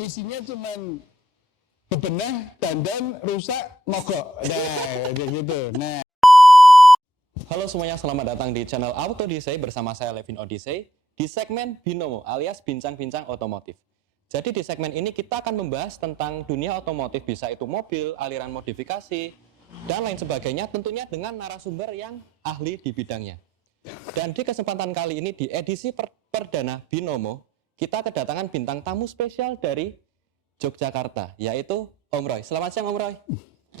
isinya cuman bebenah, dandan, rusak, mogok. Nah, kayak gitu. Nah. Halo semuanya, selamat datang di channel Auto Odyssey bersama saya Levin Odyssey di segmen Binomo alias Bincang-Bincang Otomotif. Jadi di segmen ini kita akan membahas tentang dunia otomotif, bisa itu mobil, aliran modifikasi, dan lain sebagainya, tentunya dengan narasumber yang ahli di bidangnya. Dan di kesempatan kali ini di edisi perdana Binomo, kita kedatangan bintang tamu spesial dari Yogyakarta, yaitu Om Roy. Selamat siang Om Roy.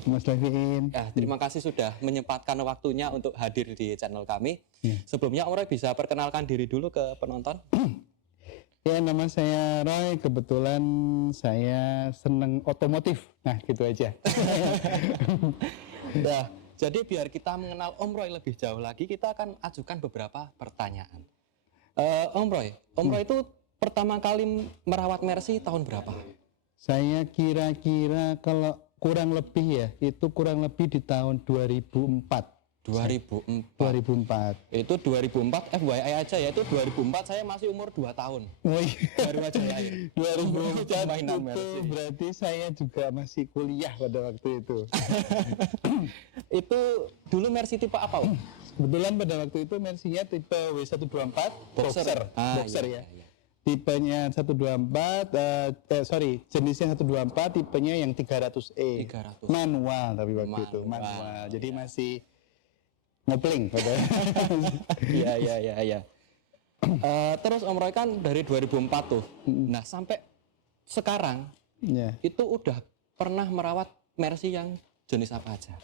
Mas Levin. Terima kasih sudah menyempatkan waktunya untuk hadir di channel kami. Sebelumnya Om Roy bisa perkenalkan diri dulu ke penonton. Ya, nama saya Roy. Kebetulan saya seneng otomotif. Nah, gitu aja. Nah, jadi biar kita mengenal Om Roy lebih jauh lagi, kita akan ajukan beberapa pertanyaan. Om Roy itu pertama kali merawat Mercy tahun berapa? Saya kira-kira kalau kurang lebih ya, itu kurang lebih di tahun 2004. 2004. Itu 2004 FYI aja ya, itu 2004 saya masih umur 2 tahun. Oh iya. Baru aja lahir. 2004 itu berarti saya juga masih kuliah pada waktu itu. Itu dulu Mercy tipe apa, Om? Kebetulan pada waktu itu Mercy-nya tipe W124 Boxer. Boxer ya. Tipenya 124, jenisnya 124, tipenya yang 300E. 300. Manual tapi waktu itu, manual. Jadi masih ngopling pada. Iya. Terus Om Roy kan dari 2004 tuh. Nah, sampai sekarang itu udah pernah merawat Mercy yang jenis apa aja?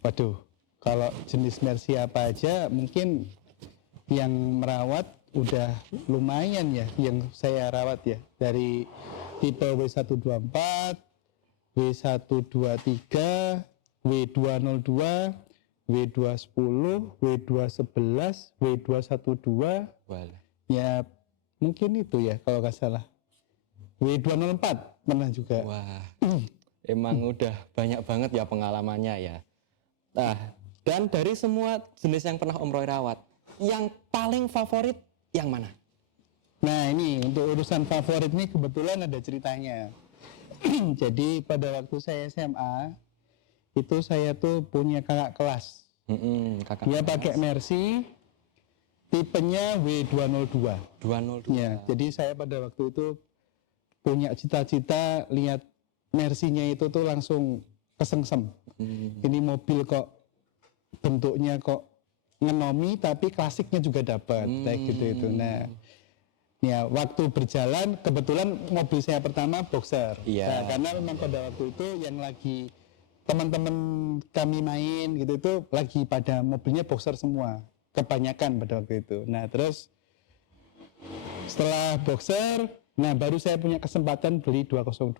Waduh, kalau jenis Mercy apa aja mungkin yang merawat udah lumayan ya yang saya rawat ya, dari tipe W124, W123, W202, W210, W211, W212. Ya mungkin itu ya kalau nggak salah. W204 pernah juga. Wah, emang udah banyak banget ya pengalamannya ya. Nah, dan dari semua jenis yang pernah Om Roy rawat, yang paling favorit yang mana? Nah, ini untuk urusan favorit ini kebetulan ada ceritanya. Jadi pada waktu saya SMA itu saya tuh punya kakak kelas. Dia pakai Mercy, tipenya W202. 202. Ya, jadi saya pada waktu itu punya cita-cita lihat Mercy-nya itu tuh langsung kesengsem. Ini mobil kok bentuknya kok ngenomi tapi klasiknya juga dapat kayak gitu itu. Nah, ya waktu berjalan kebetulan mobil saya pertama Boxer. Nah, karena memang pada waktu itu yang lagi teman-teman kami main gitu itu lagi pada mobilnya Boxer semua, kebanyakan pada waktu itu. Nah, terus setelah Boxer, nah baru saya punya kesempatan beli 202.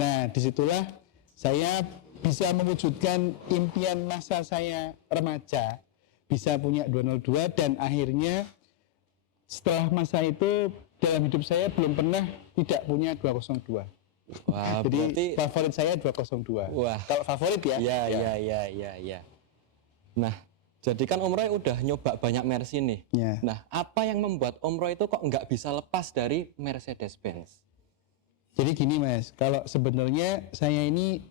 Nah, disitulah saya bisa mewujudkan impian masa saya remaja, bisa punya 202, dan akhirnya setelah masa itu dalam hidup saya belum pernah tidak punya 202. Wah, jadi berarti favorit saya 202. Wah, kalau favorit ya. Iya. Nah, jadi kan Om Roy udah nyoba banyak Mercy nih. Ya. Nah, apa yang membuat Om Roy itu kok nggak bisa lepas dari Mercedes-Benz? Jadi gini Mas, kalau sebenarnya saya ini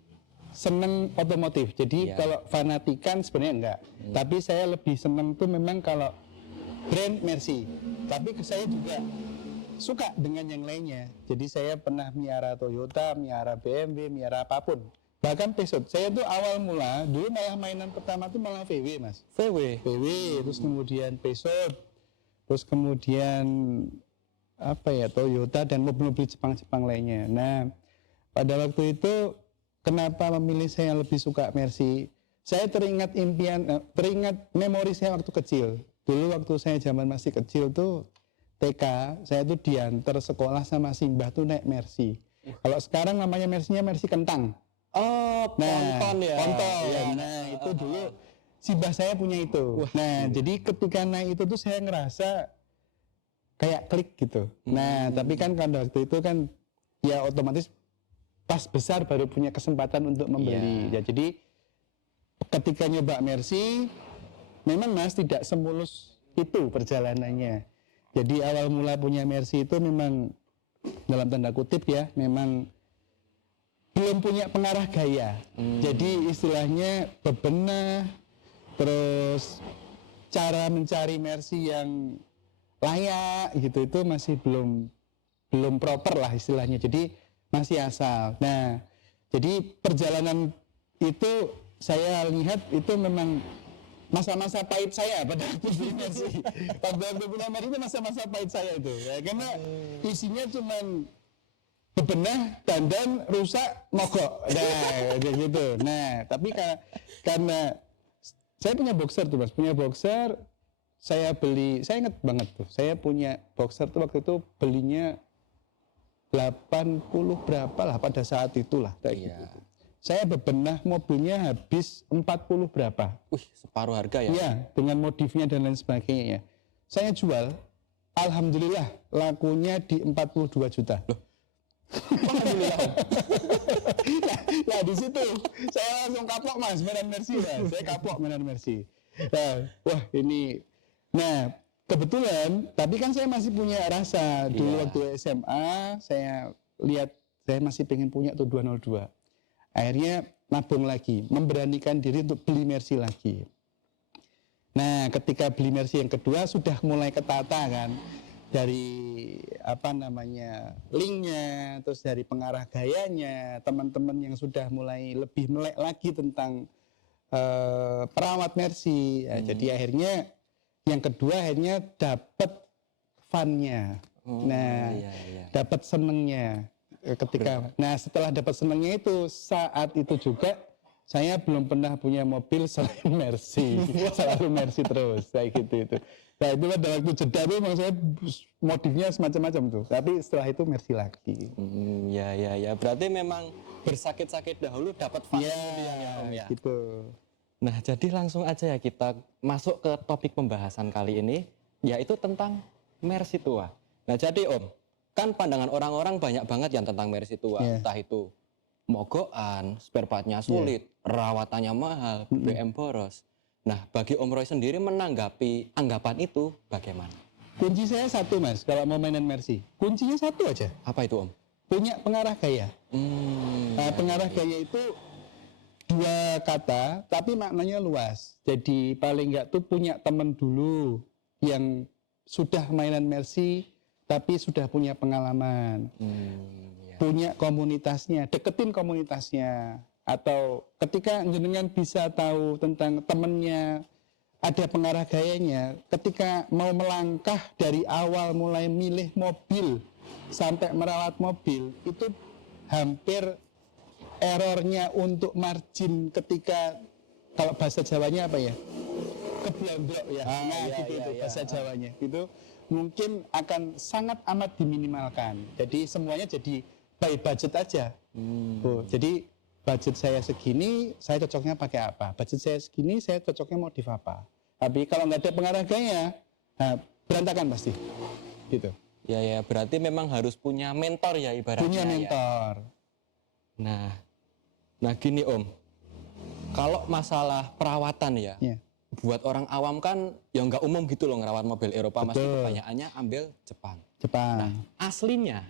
seneng otomotif. Jadi kalau fanatikan sebenarnya enggak. Tapi saya lebih seneng tuh memang kalau brand Mercy. Tapi saya juga suka dengan yang lainnya. Jadi saya pernah miara Toyota, miara BMW, miara apapun. Bahkan Peugeot. Saya tuh awal mula dulu malah mainan pertama tuh malah VW Mas. VW, terus kemudian Peugeot, terus kemudian apa ya, Toyota dan mobil-mobil Jepang-Jepang lainnya. Nah, pada waktu itu kenapa memilih saya lebih suka Mercy? Saya teringat memori saya waktu kecil. Dulu waktu saya zaman masih kecil tuh TK, saya tuh diantar sekolah sama Simbah tuh naik Mercy. Kalau sekarang namanya Mercy-nya Mercy Kentang. Oh, Ponton ya. Ponton. Ya. Nah, itu dulu Simbah saya punya itu. Nah, jadi ketika naik itu tuh saya ngerasa kayak klik gitu. Nah, tapi kan pada waktu itu kan ya otomatis pas besar baru punya kesempatan untuk membeli. Ya, jadi ketika nyoba Mercy, memang Mas tidak semulus itu perjalanannya. Jadi awal mula punya Mercy itu memang dalam tanda kutip ya, memang belum punya pengarah gaya. Jadi istilahnya bebenah, terus cara mencari mercy yang layak gitu itu masih belum proper lah istilahnya. Jadi masih asal. Nah, jadi perjalanan itu saya lihat itu memang masa-masa pahit saya pada waktu beli Mercy. Pada waktu beli Mercy itu masa-masa pahit saya itu. Ya, karena isinya cuman bebenah, dandan, rusak, mogok. Nah, kayak gitu. Nah, tapi karena saya punya boxer tuh Mas, punya boxer, saya beli, saya ingat banget tuh, saya punya boxer tuh waktu itu belinya 80 berapa lah pada saat itulah kayak gitu. Saya bebenah mobilnya habis 40 berapa. Wih, separuh harga ya? Iya, dengan modifnya dan lain sebagainya. Saya jual, alhamdulillah lakunya di 42 juta. Loh. Alhamdulillah. Nah, di situ saya langsung kapok Mas, Medan Mercy. Nah, saya kapok Medan Mercy. Nah, wah ini. Nah, kebetulan, tapi kan saya masih punya rasa. Dulu waktu SMA, saya lihat saya masih pengen punya tuh 202. Akhirnya nabung lagi, memberanikan diri untuk beli Mercy lagi. Nah, ketika beli Mercy yang kedua sudah mulai ketata kan, dari apa namanya linknya, terus dari pengarah gayanya, teman-teman yang sudah mulai lebih melek lagi tentang perawat Mercy. Ya, jadi akhirnya yang kedua akhirnya dapat fun-nya. Dapat senengnya. Nah setelah dapat senangnya itu, saat itu juga saya belum pernah punya mobil selain Mercy. Selalu Mercy terus kayak gitu itu. Nah itu pada waktu jeda itu memang saya modifnya semacam-macam tuh, tapi setelah itu Mercy lagi. Ya berarti memang bersakit-sakit dahulu dapat fun ya Om ya. Gitu. Nah jadi langsung aja ya kita masuk ke topik pembahasan kali ini, yaitu tentang Mercy tua. Nah jadi Om, kan pandangan orang-orang banyak banget yang tentang Mercy tua, entah itu mogokan, spare partnya sulit, rawatannya mahal, BBM boros. Nah, bagi Om Roy sendiri menanggapi anggapan itu bagaimana? Kunci saya satu Mas, kalau mau mainan Mercy, kuncinya satu aja. Apa itu Om? Punya pengarah gaya. Pengarah gaya itu dua kata, tapi maknanya luas. Jadi paling enggak tuh punya teman dulu yang sudah mainan Mercy, tapi sudah punya pengalaman, punya komunitasnya, deketin komunitasnya, atau ketika jenengan bisa tahu tentang temennya, ada pengarah gayanya, ketika mau melangkah dari awal mulai milih mobil sampai merawat mobil, itu hampir errornya untuk margin ketika, kalau bahasa Jawanya apa ya? Keblondrok ya, bahasa Jawanya itu mungkin akan sangat amat diminimalkan. Jadi semuanya jadi by budget aja. Jadi budget saya segini, saya cocoknya pakai apa? Budget saya segini, saya cocoknya modif apa? Tapi kalau nggak ada pengarah gaya, berantakan pasti. Gitu. Ya berarti memang harus punya mentor ya ibaratnya. Punya mentor. Ya. Nah gini Om, kalau masalah perawatan ya. Buat orang awam kan ya nggak umum gitu loh ngerawat mobil Eropa. Masih kebanyakannya ambil Jepang. Nah, aslinya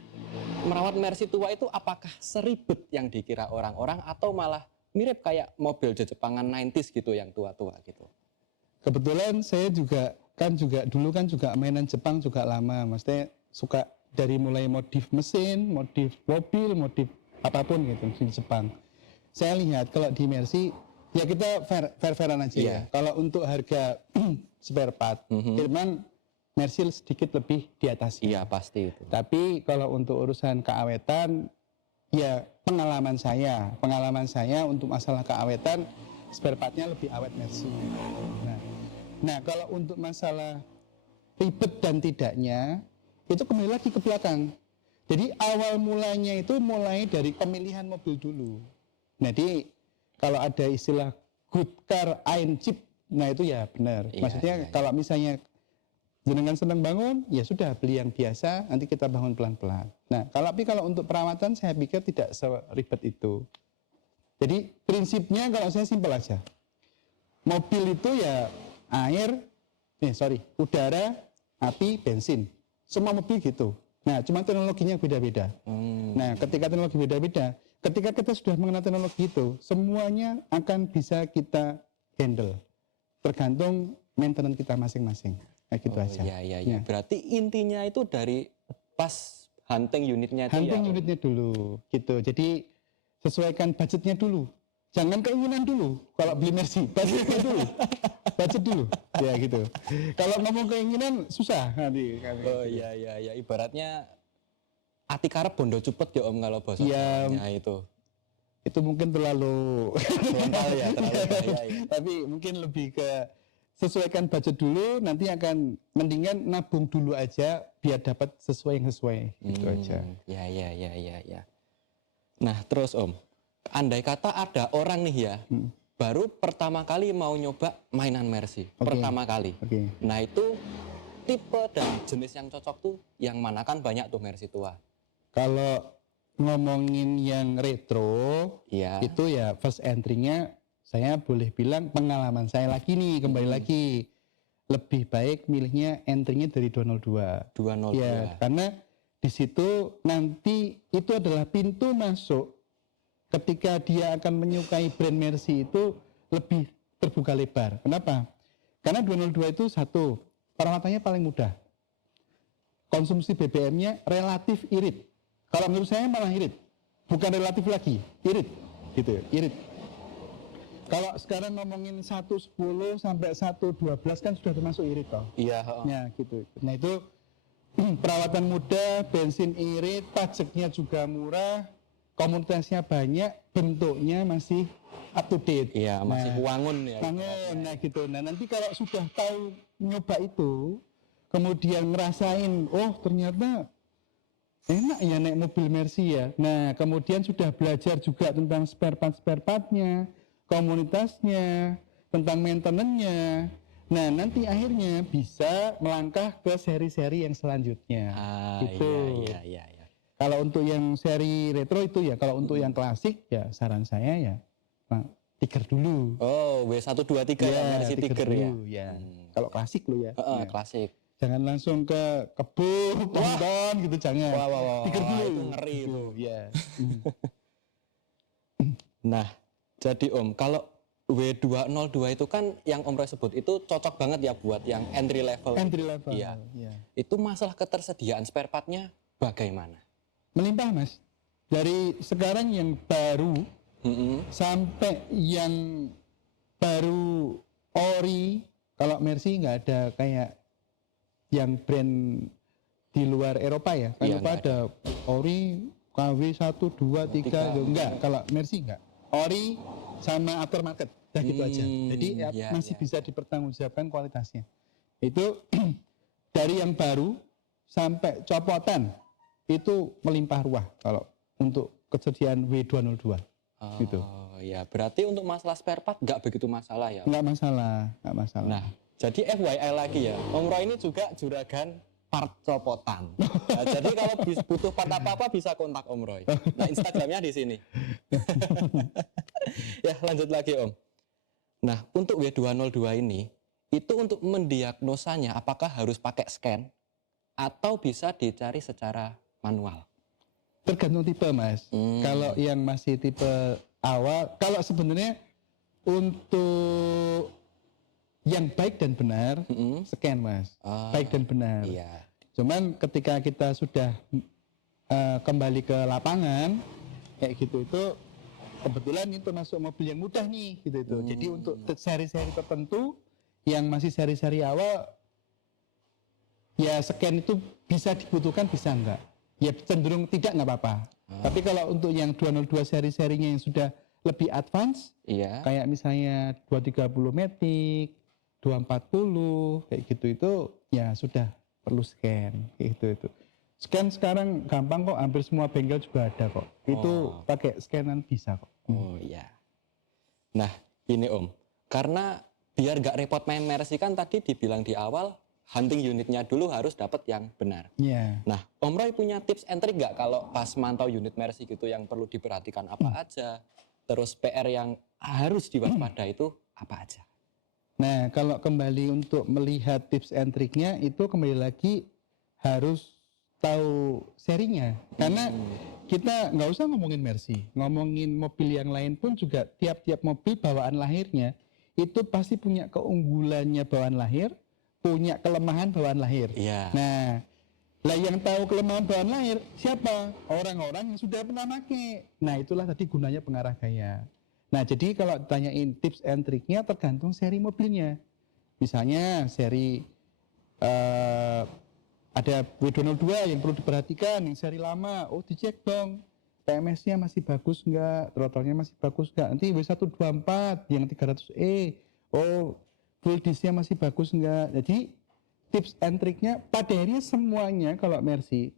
merawat Mercy tua itu apakah seribet yang dikira orang-orang atau malah mirip kayak mobil Jepangan 90s gitu yang tua-tua gitu? Kebetulan saya juga dulu mainan Jepang juga lama. Maksudnya suka dari mulai modif mesin, modif mobil, modif apapun gitu di Jepang. Saya lihat kalau di Mercy ya kita fair-fairan aja ya. Kalau untuk harga spare part, memang Mercy sedikit lebih di atasnya. Iya pasti itu. Tapi kalau untuk urusan keawetan, ya pengalaman saya untuk masalah keawetan, spare partnya lebih awet Mercy. Nah kalau untuk masalah ribet dan tidaknya, itu kembali lagi ke belakang. Jadi awal mulanya itu mulai dari pemilihan mobil dulu. Jadi kalau ada istilah good car ein chip, nah itu ya benar. Maksudnya kalau misalnya jenengan senang bangun, ya sudah beli yang biasa, nanti kita bangun pelan-pelan. Nah, kalau untuk perawatan saya pikir tidak seribet itu. Jadi prinsipnya kalau saya simpel aja. Mobil itu ya udara, api, bensin. Semua mobil gitu. Nah, cuma teknologinya beda-beda. Nah, ketika teknologi beda-beda, ketika kita sudah mengenal teknologi itu, semuanya akan bisa kita handle. Tergantung maintenance kita masing-masing. Kayak gitu aja. Iya. Berarti intinya itu dari pas hunting unitnya itu Hunting unitnya dulu, gitu. Jadi sesuaikan budgetnya dulu. Jangan keinginan dulu. Kalau beli Mercy, budgetnya dulu. Budget dulu. Ya gitu. Kalau ngomong keinginan susah nanti. Oh iya. Ibaratnya ati karep bondo cupet ya Om kalau bahasa Ya, Jawanya itu. itu mungkin terlalu Frontal ya, terlalu bahaya ya. tapi mungkin lebih ke sesuaikan budget dulu, nanti akan mendingan nabung dulu aja biar dapat sesuai yang sesuai gitu aja. Ya. Nah terus Om, andai kata ada orang nih ya, baru pertama kali mau nyoba mainan Mercy, pertama kali. Nah itu tipe dan jenis yang cocok tuh yang mana, kan banyak tuh Mercy tua. Kalau ngomongin yang retro, itu ya first entry-nya saya boleh bilang pengalaman saya lagi nih, kembali lagi. Lebih baik milihnya entry-nya dari 202. 202. Ya, karena di situ nanti itu adalah pintu masuk ketika dia akan menyukai brand Mercy itu lebih terbuka lebar. Kenapa? Karena 202 itu satu, perawatannya paling mudah. Konsumsi BBM-nya relatif irit. Kalau menurut saya malah irit. Bukan relatif lagi, irit. Gitu, irit. Kalau sekarang ngomongin 110 sampai 112 kan sudah termasuk irit toh. Iya. Ya gitu. Nah itu perawatan mudah, bensin irit, pajaknya juga murah, komunitasnya banyak, bentuknya masih up to date. Iya, masih wangun ya. Wangun, nah gitu. Nah nanti kalau sudah tahu nyoba itu, kemudian ngerasain, oh ternyata enak ya naik mobil Mercy ya. Nah kemudian sudah belajar juga tentang spare part-nya, komunitasnya, tentang maintenance-nya. Nah nanti akhirnya bisa melangkah ke seri-seri yang selanjutnya. Gitu. Iya. Kalau untuk yang seri retro itu ya, kalau untuk yang klasik ya saran saya ya Tiger dulu. Oh, W123 ya, Mercy Tiger ya. Ya. Kalau klasik lo ya. Klasik. Jangan langsung ke kebun, tonton gitu, jangan. Wah. Tiger dulu. Itu ngeri itu. Ya. Nah, jadi Om, kalau W202 itu kan yang Om Roy sebut itu cocok banget ya buat yang entry level. Entry level. Iya. Itu masalah ketersediaan spare part-nya bagaimana? Melimpah Mas. Dari sekarang yang baru sampai yang baru ori, kalau Mercy nggak ada kayak yang brand di luar Eropa ya. Eropa ada ori, KW 1, 2, 3, enggak. Kalau Mercy enggak. Ori sama aftermarket, dah gitu aja. Jadi masih bisa dipertanggungjawabkan kualitasnya. Itu dari yang baru sampai copotan itu melimpah ruah kalau untuk kesediaan W202. Gitu. Ya, berarti untuk masalah spare part nggak begitu masalah ya? Nggak masalah. Nah, jadi FYI lagi ya, Om Roy ini juga juragan part copotan. Nah, jadi kalau butuh part apa-apa bisa kontak Om Roy. Nah, Instagramnya di sini. Ya, lanjut lagi Om. Nah, untuk W202 ini, itu untuk mendiagnosanya apakah harus pakai scan atau bisa dicari secara manual? Tergantung tipe Mas. Kalau yang masih tipe awal, kalau sebenarnya untuk yang baik dan benar, scan Mas. Baik dan benar. Iya. Cuman ketika kita sudah kembali ke lapangan, kayak gitu itu kebetulan itu termasuk mobil yang mudah nih, gitu itu. Jadi untuk seri-seri tertentu yang masih seri-seri awal, ya scan itu bisa dibutuhkan, bisa enggak. Ya cenderung tidak, nggak apa-apa. Tapi kalau untuk yang 202 seri-serinya yang sudah lebih advance, kayak misalnya 230 Matic, 240 kayak gitu, itu ya sudah perlu scan gitu itu. Scan sekarang gampang kok, hampir semua bengkel juga ada kok. Itu pakai scanan bisa kok. Oh iya. Nah ini Om, karena biar nggak repot main Mercy kan tadi dibilang di awal, hunting unitnya dulu harus dapat yang benar. Nah, Om Roy punya tips and trick nggak kalau pas mantau unit Mercy gitu yang perlu diperhatikan apa aja? Terus PR yang harus diwaspadai itu apa aja? Nah, kalau kembali untuk melihat tips and triknya itu kembali lagi harus tahu serinya. Karena kita nggak usah ngomongin Mercy, ngomongin mobil yang lain pun juga tiap-tiap mobil bawaan lahirnya itu pasti punya keunggulannya bawaan lahir, punya kelemahan bawaan lahir. Iya. Nah, lah yang tahu kelemahan bawaan lahir siapa? Orang-orang yang sudah pernah pakai. Nah, itulah tadi gunanya pengarah gaya. Nah, jadi kalau ditanyain tips and triknya tergantung seri mobilnya. Misalnya seri ada W202 yang perlu diperhatikan, yang seri lama, dicek dong PMS-nya masih bagus nggak, throttle-nya masih bagus nggak. Nanti W124 yang 300E, full disk-nya masih bagus nggak. Jadi tips and triknya pada akhirnya semuanya kalau Mercy,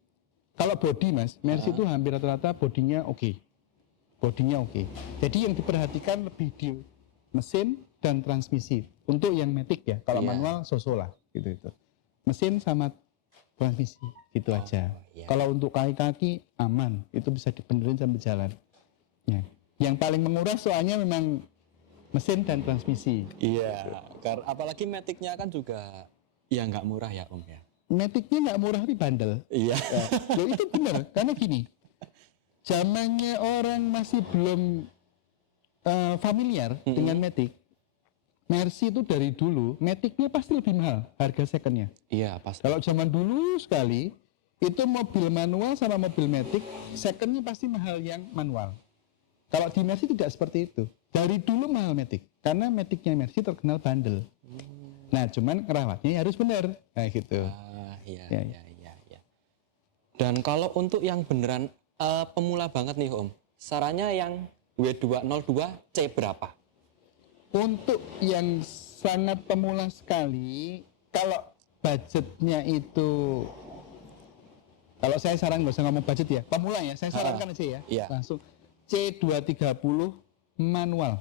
kalau body mas, Mercy itu hampir rata-rata bodinya oke. Bodinya oke. Jadi yang diperhatikan lebih di mesin dan transmisi. Untuk yang matic ya, kalau manual so-so lah gitu. Mesin sama transmisi gitu aja. Iya. Kalau untuk kaki-kaki aman, itu bisa dibenerin sambil jalan. Ya. Yang paling menguras soalnya memang mesin dan transmisi. Iya, apalagi matic-nya kan juga ya nggak murah ya Om ya. Matic-nya nggak murah tapi bandel. Iya. Loh, itu benar, karena gini, zamannya orang masih belum familiar dengan matic. Mercy itu dari dulu, matic-nya pasti lebih mahal harga second-nya. Iya, pasti. Kalau zaman dulu sekali, itu mobil manual sama mobil matic, second-nya pasti mahal yang manual. Kalau di Mercy tidak seperti itu. Dari dulu mahal matic, karena matic-nya Mercy terkenal bandel. Nah, cuman ngerawatnya harus benar. Nah, gitu. Iya. Dan kalau untuk yang beneran pemula banget nih Om, sarannya yang W202C berapa? Untuk yang sangat pemula sekali, kalau budgetnya itu, kalau saya saran nggak usah ngomong budget ya, pemula ya, saya sarankan aja ya, iya. langsung C230 manual.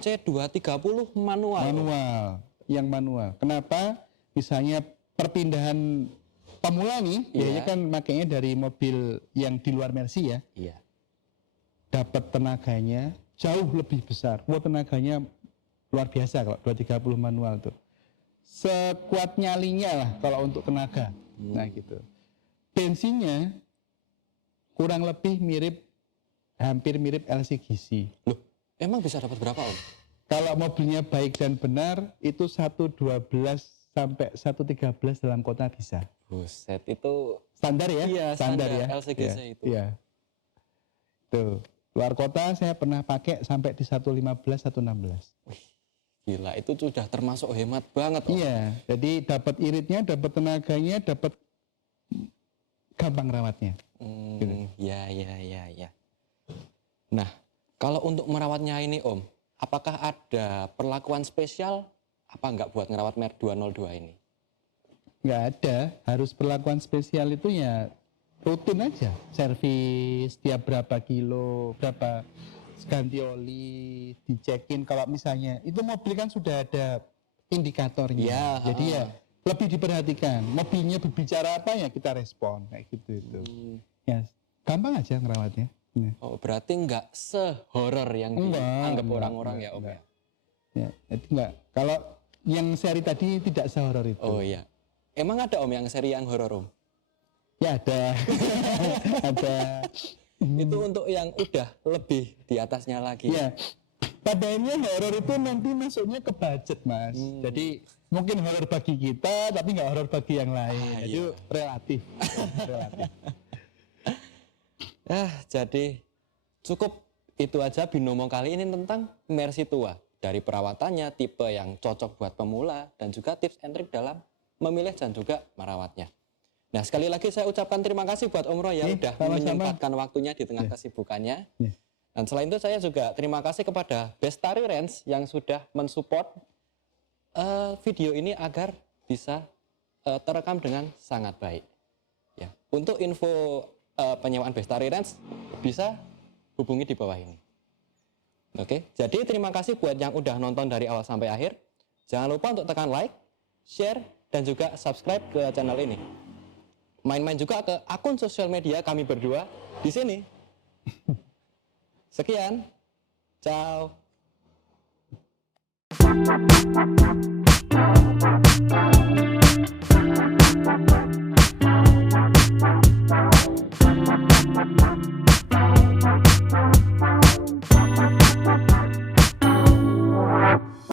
C230 manual. Manual, yang manual. Kenapa? Misalnya perpindahan pemula nih, biasanya kan makanya dari mobil yang di luar Mercy ya, dapat tenaganya jauh lebih besar. Tenaganya luar biasa kalau 230 manual tuh. Sekuat nyalinya lah kalau untuk tenaga. Nah gitu. Bensinnya kurang lebih hampir mirip LCGC. Loh, emang bisa dapat berapa Om? Kalau mobilnya baik dan benar itu 112 sampai 113 dalam kota bisa. Buset, itu standar ya? Iya, standar ya. LCGC ya, itu. Iya. Tuh. Luar kota saya pernah pakai sampai di 115, 116. Wih, gila, itu sudah termasuk hemat banget Om. Iya, jadi dapat iritnya, dapat tenaganya, dapat gampang rawatnya. Iya. Nah, kalau untuk merawatnya ini Om, apakah ada perlakuan spesial apa enggak buat ngerawat Mer 202 ini? Nggak ada, harus perlakuan spesial itu ya rutin aja, servis tiap berapa kilo, berapa ganti oli, dicekin. Kalau misalnya itu mobil kan sudah ada indikatornya, ya, jadi ya lebih diperhatikan. Mobilnya berbicara apa ya kita respon kayak gitu itu. Ya gampang aja ngerawatnya. Ya. Berarti nggak sehoror yang dianggap orang-orang ya Om ya? Ya, itu enggak. Kalau yang seri tadi tidak sehoror itu. Oh iya. Emang ada Om yang seri yang horor Om? Ya ada. Ada. Itu untuk yang udah lebih di atasnya lagi. Ya. Padahal horor itu nanti masuknya ke budget mas. Jadi mungkin horor bagi kita, tapi nggak horor bagi yang lain. Itu relatif. Relatif. Jadi cukup itu aja binomo kali ini tentang Mercy tua. Dari perawatannya, tipe yang cocok buat pemula, dan juga tips and trick dalam memilih dan juga merawatnya. Nah, sekali lagi saya ucapkan terima kasih buat Om Roy yang udah menyempatkan waktunya di tengah kesibukannya. Dan selain itu saya juga terima kasih kepada Bestari Range yang sudah mensupport video ini agar bisa terekam dengan sangat baik. Ya, untuk info penyewaan Bestari Range bisa hubungi di bawah ini. Oke, jadi terima kasih buat yang udah nonton dari awal sampai akhir. Jangan lupa untuk tekan like, share, dan juga subscribe ke channel ini. Main-main juga ke akun sosial media kami berdua di sini. Sekian, ciao.